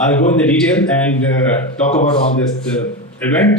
I'll go in the detail and talk about all this event।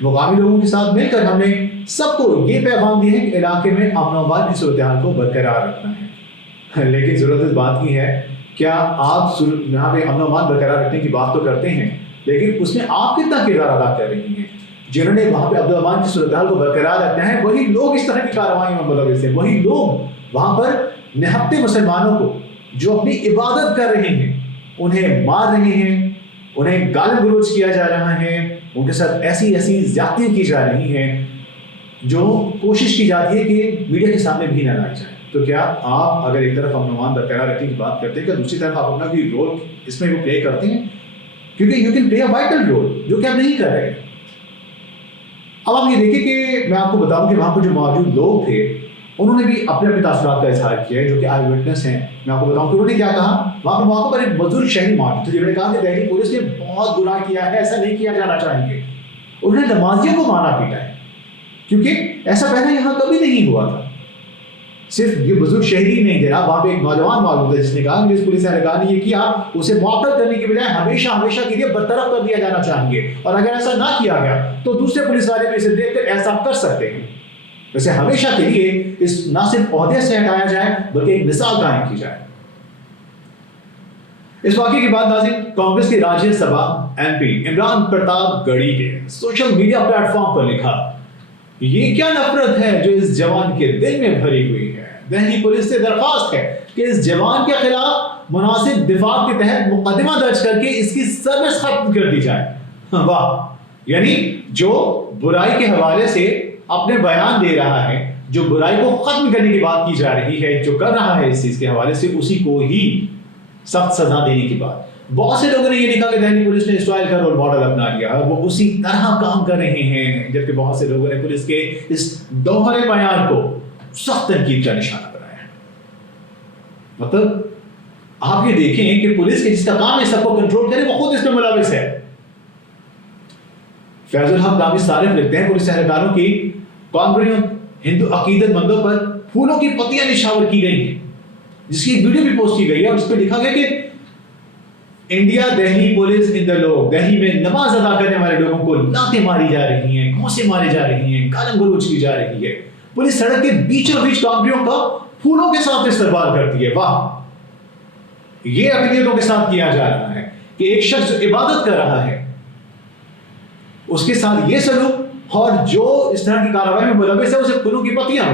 مقامی لوگوں کے ساتھ مل کر ہم نے سب کو یہ پیغام دیا ہے کہ علاقے میں امن و امان کی صورتحال کو برقرار رکھنا ہے. لیکن ضرورت اس بات کی ہے، کیا آپ یہاں پہ امن و امان برقرار رکھنے کی بات تو کرتے ہیں، لیکن اس میں آپ کتنا کردار ادا کر رہی ہیں؟ جنہوں نے وہاں پہ امن و امان کی صورتحال کو برقرار رکھنا ہے وہی لوگ اس طرح کی کارروائیوں میں ملوث ہیں، وہی لوگ وہاں پر نہتے مسلمانوں کو جو اپنی عبادت کر رہے ہیں انہیں مار رہے ہیں، انہیں گالی گلوچ کیا جا رہا ہے، ان کے ساتھ ایسی زیادتیاں کی جا رہی ہیں جو کوشش کی جاتی ہے کہ میڈیا کے سامنے بھی نہ لائی جائے. تو کیا آپ اگر ایک طرف امن و امان برقرار رکھنے کی بات کرتے ہیں کہ دوسری طرف آپ اپنا بھی رول اس میں وہ پلے کرتے ہیں؟ کیونکہ you can play a vital role جو کہ آپ نہیں کر رہے. اب آپ یہ دیکھیں کہ میں آپ کو بتاؤں کہ وہاں پر جو موجود لوگ تھے انہوں نے بھی اپنے اپنے تاثرات کا اظہار کیا ہے جو کہ آئی وٹنس ہیں. میں آپ کو بتاؤں کہ انہوں نے کیا کہا. وہاں پر ایک بزرگ شہری موجود تھے جنہوں نے کہا کہ دہلی پولیس نے بہت گناہ کیا ہے، ایسا نہیں کیا جانا چاہیے. انہوں نے نمازیوں کو مارا پیٹا ہے کیونکہ ایسا پہلے یہاں کبھی نہیں ہوا تھا. صرف یہ بزرگ شہری نہیں جناب، وہاں پہ ایک نوجوان موجود ہے جس نے کہا کہ پولیس اہلکار نے یہ کیا، اسے معطل کرنے کی بجائے ہمیشہ کے لیے برطرف کر دیا جانا چاہیے، اور اگر ایسا نہ کیا گیا تو دوسرے پولیس والے بھی اسے دیکھ کر ایسا کر سکتے ہیں. ویسے ہمیشہ کے لیے اس نہ صرف عہدے سے ہٹایا جائے بلکہ ایک مثال قائم کی جائے. اس واقعے کے بعد ناظرین کانگریس کے راجیہ سبھا ایم پی عمران پرتاپ گڑھی نے سوشل میڈیا پلیٹ فارم پر لکھا، یہ کیا نفرت ہے جو اس جوان کے دل میں بھری ہوئی ہے. دہلی پولیس سے درخواست ہے کہ اس جوان کے خلاف مناسب دفاع کے تحت مقدمہ درج کر کے اس کی سروس ختم کر دی جائے. واہ، یعنی جو برائی کے حوالے سے اپنے بیان دے رہا ہے، جو برائی کو ختم کرنے کی بات کی جا رہی ہے، جو کر رہا ہے اس چیز کے حوالے سے، اسی کو ہی سخت سزا دینے کی بات. بہت سے لوگوں نے یہ لکھا کہ دہلی پولیس نے اسرائیل کا رول ماڈل اپنا لیا ہے، وہ اسی طرح کام کر رہے ہیں، جبکہ بہت سے لوگوں نے پولیس کے اس دوہرے بیان کو سخت تنقید کا نشانہ بنایا ہے. مطلب آپ یہ دیکھیں کہ پولیس کے جس کا کام ہے سب کو کنٹرول کرے وہ خود اس میں ملوث ہے. فیض الحق نامی صارف لکھتے ہیں پولیس اہلکاروں کی کانگریوں ہندو عقیدت مندوں پر پھولوں کی پتیاں نشاور کی گئی ہیں، جس کی ایک ویڈیو بھی پوسٹ کی گئی ہے اور اس پہ لکھا گیا کہ انڈیا دہلی پولیس ان دا لوگ، دہلی میں نماز ادا کرنے والے لوگوں کو لاتیں ماری جا رہی ہیں، گھونسے مارے جا رہی ہیں، گالم گلوچ کی جا رہی ہے. پولیس سڑک کے بیچوں بیچ کانگریوں کا پھولوں کے ساتھ استقبال کرتی ہے. واہ، یہ اقلیتوں کے ساتھ کیا جا رہا ہے کہ ایک شخص جو عبادت کر رہا ہے اس کے ساتھ یہ سلوک، اور جو اس طرح کی کارروائی میں ملوث ہے اسے پھولوں کی پتیاں.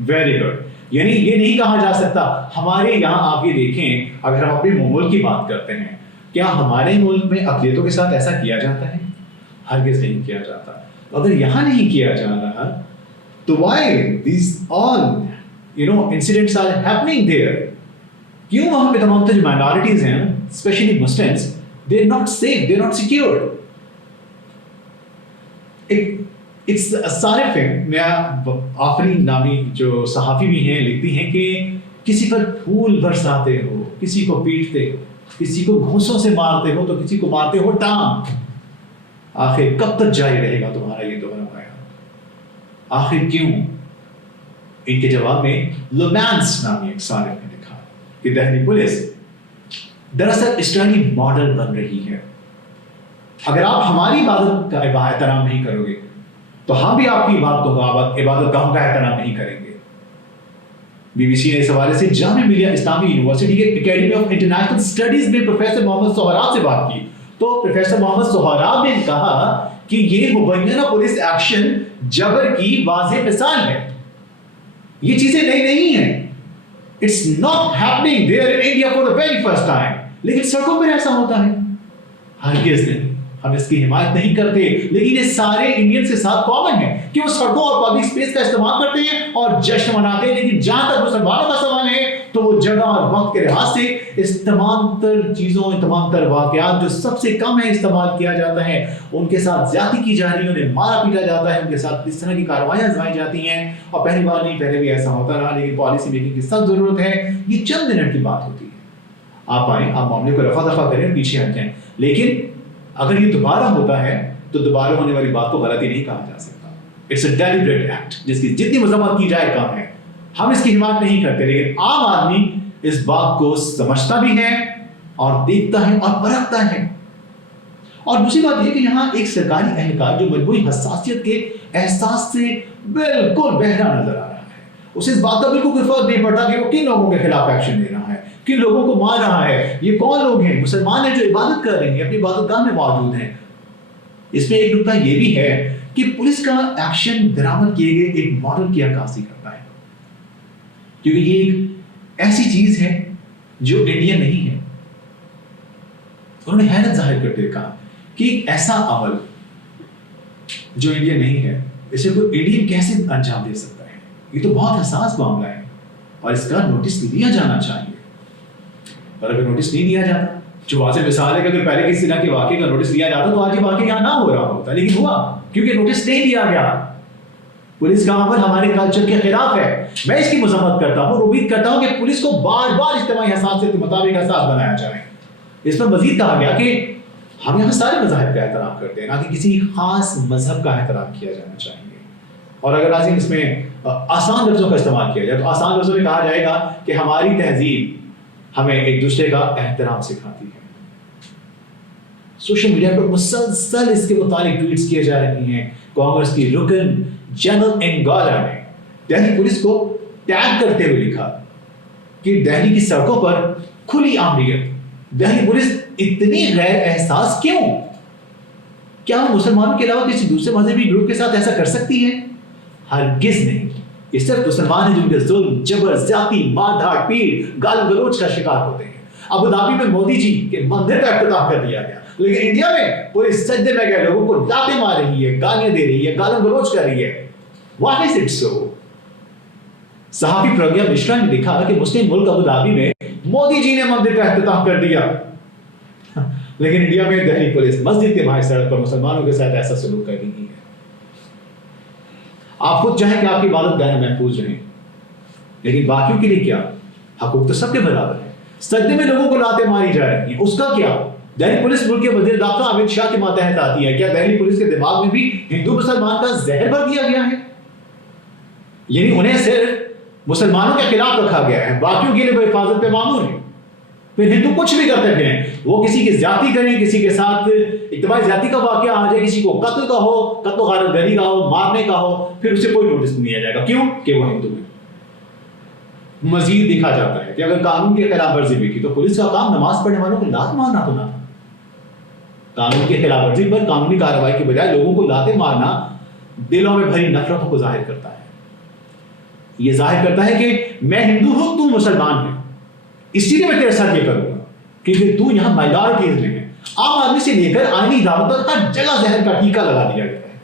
Very good. یعنی یہ نہیں کہا جا سکتا. ہمارے یہاں آپ یہ دیکھیں، اگر ہم اپنے ملک کی بات کرتے ہیں، کیا ہمارے ملک میں اقلیتوں کے ساتھ ایسا کیا جاتا ہے؟ ہرگز نہیں کیا جاتا. اگر یہاں نہیں کیا جا رہا تو why these all incidents are happening there؟ کیوں وہاں پہ تمام جو مائنورٹیز ہیں especially Muslims they are not safe, they are not secured. ایک صارف ہے نیا آفرین نامی جو صحافی بھی ہیں، لکھتی ہیں کہ کسی پر پھول برساتے ہو، کسی کو پیٹتے ہو، کسی کو گھونسوں سے مارتے ہو تو کسی کو مارتے ہو ٹانگ. آخر کب تک جاری رہے گا تمہارا یہ دوہرا بیان؟ آخر کیوں؟ ان کے جواب میں لومانس نامی ایک صارف نے لکھا کہ دہلی پولیس دراصل اسرائیلی ماڈل بن رہی ہے. اگر آپ ہماری عبادت کا احترام نہیں کرو گے تو ہم بھی آپ کی عبادت گاہوں کا احترام نہیں کریں گے. بی بی سی نے اس حوالے سے جامعہ ملیہ اسلامی یونیورسٹی کے اکیڈمی آف انٹرنیشنل اسٹڈیز میں پروفیسر محمد سہراب سے بات کی تو پروفیسر محمد سہراب نے کہا کہ یہ مبینہ پولیس ایکشن جبر کی واضح مثال ہے. یہ چیزیں نئی نہیں ہیں. It's not happening there in India for the very first time. لیکن سڑکوں پر ایسا ہوتا ہے؟ ہرگز نہیں. ہم اس کی حمایت نہیں کرتے، لیکن یہ سارے انڈین کے ساتھ کامن ہے کہ وہ سڑکوں اور پبلک اسپیس کا استعمال کرتے ہیں اور جشن مناتے ہیں. لیکن جہاں تک مسلمانوں کا سوال ہے تو وہ جگہ اور وقت کے لحاظ سے اس تمام تر چیزوں، تمام تر واقعات جو سب سے کم ہے استعمال کیا جاتا ہے، ان کے ساتھ زیادتی کی جا رہی ہے، انہیں مارا پیٹا جاتا ہے، ان کے ساتھ اس طرح کی کارروائیاں آزمائی جاتی ہیں. اور پہلی بار نہیں، پہلے بھی ایسا ہوتا رہا، لیکن پالیسی میکنگ کی سخت ضرورت ہے. یہ چند منٹ کی بات ہوتی ہے. آپ آئیں، آپ معاملے کو رفع دفع کریں، پیچھے ہٹ جائیں. لیکن اگر یہ دوبارہ ہوتا ہے تو دوبارہ ہونے والی بات کو غلطی نہیں کہا جا سکتا. اٹس اے ڈیلیبریٹ ایکٹ جس کی جتنی مذمت کی جائے کم ہے. ہم اس کی حمایت نہیں کرتے، لیکن عام آدمی اس بات کو سمجھتا بھی ہے اور دیکھتا ہے اور پرکھتا ہے. اور دوسری بات یہ کہ یہاں ایک سرکاری اہلکار جو مجموعی حساسیت کے احساس سے بالکل بہرا نظر آ رہا ہے، اسے اس بات کا بالکل کوئی فرق نہیں پڑتا کہ وہ کن لوگوں کے خلاف ایکشن لے رہا ہے، کن لوگوں کو مار رہا ہے، یہ کون لوگ ہیں، مسلمان ہیں جو عبادت کر رہے ہیں، اپنی عبادت گاہ میں موجود ہیں۔ اس میں ایک نکتہ یہ بھی ہے کہ پولیس کا ایکشن درآمد کیے گئے ایک ماڈل کی عکاسی کرتا ہے، کیونکہ یہ ایک ایسی چیز ہے جو انڈین نہیں ہے۔ انہوں نے حیرت ظاہر کرتے کہا کہ ایک ایسا عمل جو انڈین نہیں ہے اسے کوئی انڈین کیسے انجام دے سکتا ہے، یہ تو بہت حساس معاملہ ہے اور اس کا نوٹس لیا جانا چاہیے۔ اور اگر نوٹس نہیں لیا جاتا، جو واضح مثال ہے کہ اگر پہلے کسی طرح کے واقعے کا نوٹس لیا جاتا تو آج یہ واقعہ یہاں نہ ہو رہا ہوتا، لیکن ہوا کیونکہ نوٹس نہیں لیا گیا۔ پولیس کا عمل ہمارے کلچر کے خلاف ہے، میں اس کی مذمت کرتا ہوں اور امید کرتا ہوں کہ پولیس کو بار بار اجتماعی حساسیت کے مطابق حساس بنایا جائے۔ اس پر مزید کہا گیا کہ ہم یہاں سارے مذاہب کا احترام کرتے ہیں، نہ کہ کسی خاص مذہب کا احترام کیا جانا چاہیے۔ اور اگر ناظرین اس میں آسان لفظوں کا استعمال کیا جائے تو آسان لفظوں میں کہا جائے گا کہ ہماری تہذیب ہمیں ایک دوسرے کا احترام سکھاتی ہے۔ سوشل میڈیا پر مسلسل اس کے متعلق ٹویٹس کیے جا رہی ہیں۔ کانگریس کی رکن جنرل انگالا نے دہلی پولیس کو ٹیگ کرتے ہوئے لکھا کہ دہلی کی سڑکوں پر کھلی آمریت، دہلی پولیس اتنی غیر احساس کیوں؟ کیا وہ مسلمانوں کے علاوہ کسی دوسرے مذہبی گروپ کے ساتھ ایسا کر سکتی ہے؟ ہرگز نہیں۔ یہ صرف مسلمان ہیں جو ان کے ظلم، جبر، زیادتی، مار دھاڑ، پیٹ، گال گلوچ کا شکار ہوتے ہیں۔ ابو دھابی میں مودی جی کے مندر کا افتتاح کر دیا گیا، لیکن انڈیا میں پولیس سجدے میں گئے لوگوں کو لاتے مار رہی ہے، گالیاں دے رہی ہے، گالم گلوچ کر رہی ہے۔ Why is it so؟ صحافی پرگیا مشرا نے لکھا کہ مسلم ملک ابو دھابی میں مودی جی نے مندر کا افتتاح کر دیا، لیکن انڈیا میں دہلی پولیس مسجد کے باہر سڑک پر مسلمانوں کے ساتھ ایسا سلوک کر رہی ہے۔ آپ خود چاہیں کہ آپ کی عبادت گاہیں محفوظ رہیں، لیکن باقیوں کے لیے کیا؟ حقوق تو سب کے برابر ہے۔ سجدے میں لوگوں کو لاتے ماری جا رہی ہیں، اس کا کیا؟ دہلی پولیس ملک کے وزیر داخلہ امت شاہ کے ماتحت آتی ہے، کیا دہلی پولیس کے دماغ میں بھی ہندو مسلمان کا زہر بھر دیا گیا ہے؟ یعنی انہیں صرف مسلمانوں کے خلاف رکھا گیا ہے، باقیوں کے لیے وہ حفاظت پہ مامور ہے۔ پھر ہندو کچھ بھی کرتے ہیں، وہ کسی کی زیادتی کریں، کسی کے ساتھ اجتماعی زیادتی کا واقعہ آ جائے، کسی کو قتل کا ہو، قتل و غارت گری کا ہو، مارنے کا ہو، پھر اسے کوئی نوٹس نہیں لیا جائے گا۔ کیوں؟ کہ وہ ہندو ہے۔ مزید دیکھا جاتا ہے کہ اگر قانون کی خلاف ورزی بھی کی تو پولیس کا کام نماز پڑھنے والوں کو لات مارنا تو نہ تھا۔ قانون کی خلاف ورزی پر قانونی کارروائی کے بجائے لوگوں کو لاتے مارنا دلوں میں بھری نفرتوں کو ظاہر کرتا ہے۔ یہ ظاہر کرتا ہے کہ میں ہندو ہوں، تو مسلمان ہے، اسی لیے میں تیرے ساتھ یہ کروں گا کیونکہ تو یہاں مائنارٹیز میں ہے۔ عام آدمی سے لے کر آئینی اداروں تک ہر جگہ زہر کا ٹیکا لگا دیا گیا ہے،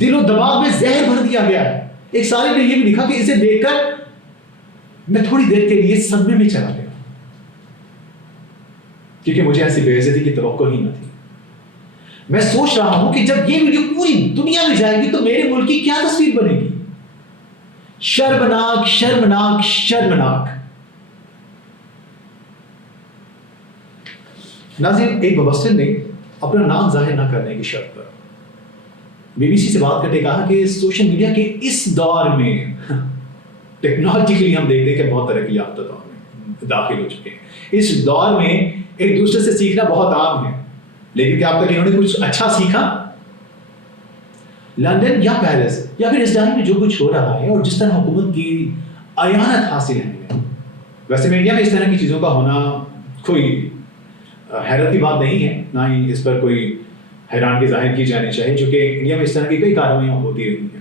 دل و دماغ میں زہر بھر دیا گیا ہے۔ ایک سارے نے یہ بھی لکھا کہ اسے دیکھ کر میں تھوڑی دیر کے لیے صدمے میں چلا گیا کیونکہ مجھے ایسی بے عزتی کی توقع ہی نہ تھی۔ میں سوچ رہا ہوں کہ جب یہ ویڈیو پوری دنیا میں جائے گی تو میرے ملک کی کیا تصویر بنے گی؟ شرمناک، شرمناک، شرمناک۔ ناظرین، ایک مبصر نے اپنا نام ظاہر نہ کرنے کی شرط پر بی بی سی سے بات کرتے کہا کہ سوشل میڈیا کے اس دور میں ٹیکنالوجیکلی ہم دیکھتے ہیں کہ بہت ترقی یافتہ دور میں داخل ہو چکے ہیں۔ اس دور میں ایک دوسرے سے سیکھنا بہت عام ہے، لیکن کیا اب تک انہوں نے کچھ اچھا سیکھا؟ لندن یا پیرس یا پھر اسرائیل میں جو کچھ ہو رہا ہے اور جس طرح حکومت کی اعانت حاصل ہے، ویسے میں انڈیا میں اس طرح کی چیزوں کا ہونا کوئی حیرت کی بات نہیں ہے، نہ ہی اس پر کوئی حیرانگی ظاہر کی جانی چاہیے، چونکہ انڈیا میں اس طرح کی کئی کارروائیاں ہوتی رہی ہیں۔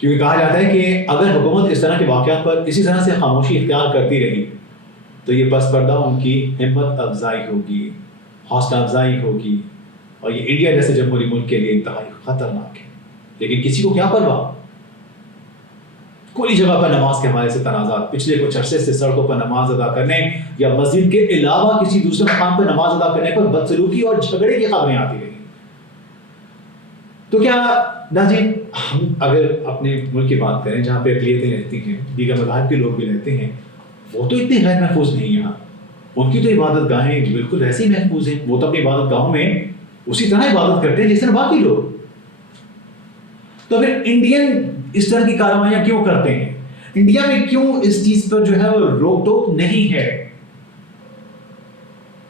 کیونکہ کہا جاتا ہے کہ اگر حکومت اس طرح کے واقعات پر اسی طرح سے خاموشی اختیار کرتی رہی تو یہ پس پردہ ان کی ہمت افزائی ہوگی، حوصلہ افزائی ہوگی، اور یہ انڈیا جیسے جمہوری ملک کے لیے انتہائی خطرناک ہے۔ لیکن کسی کو کیا پرواہ؟ کھلی جگہ پر نماز کے حوالے سے تنازعات، پچھلے کچھ عرصے سے سڑکوں پر نماز ادا کرنے یا مسجد کے علاوہ کسی دوسرے مقام پر نماز ادا کرنے پر بدسلوکی اور جھگڑے کی خبریں آتی رہی۔ تو کیا ناظرین، ہم اگر اپنے ملک کی بات کریں جہاں پہ اقلیتیں رہتی ہیں، دیگر مذاہب کے لوگ بھی رہتے ہیں، وہ تو اتنے غیر محفوظ نہیں یہاں، ان کی تو عبادت گاہیں بالکل ویسے ہی محفوظ ہیں، وہ تو اپنی عبادت گاہوں میں اسی طرح عبادت کرتے ہیں جس طرح باقی لوگ۔ تو پھر انڈین اس طرح کی کارروائیاں کیوں کرتے ہیں؟ انڈیا میں کیوں اس چیز پر جو ہے وہ روک ٹوک نہیں ہے؟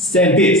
37,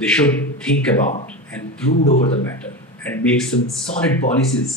They should think about and brood over the matter and make some solid policies,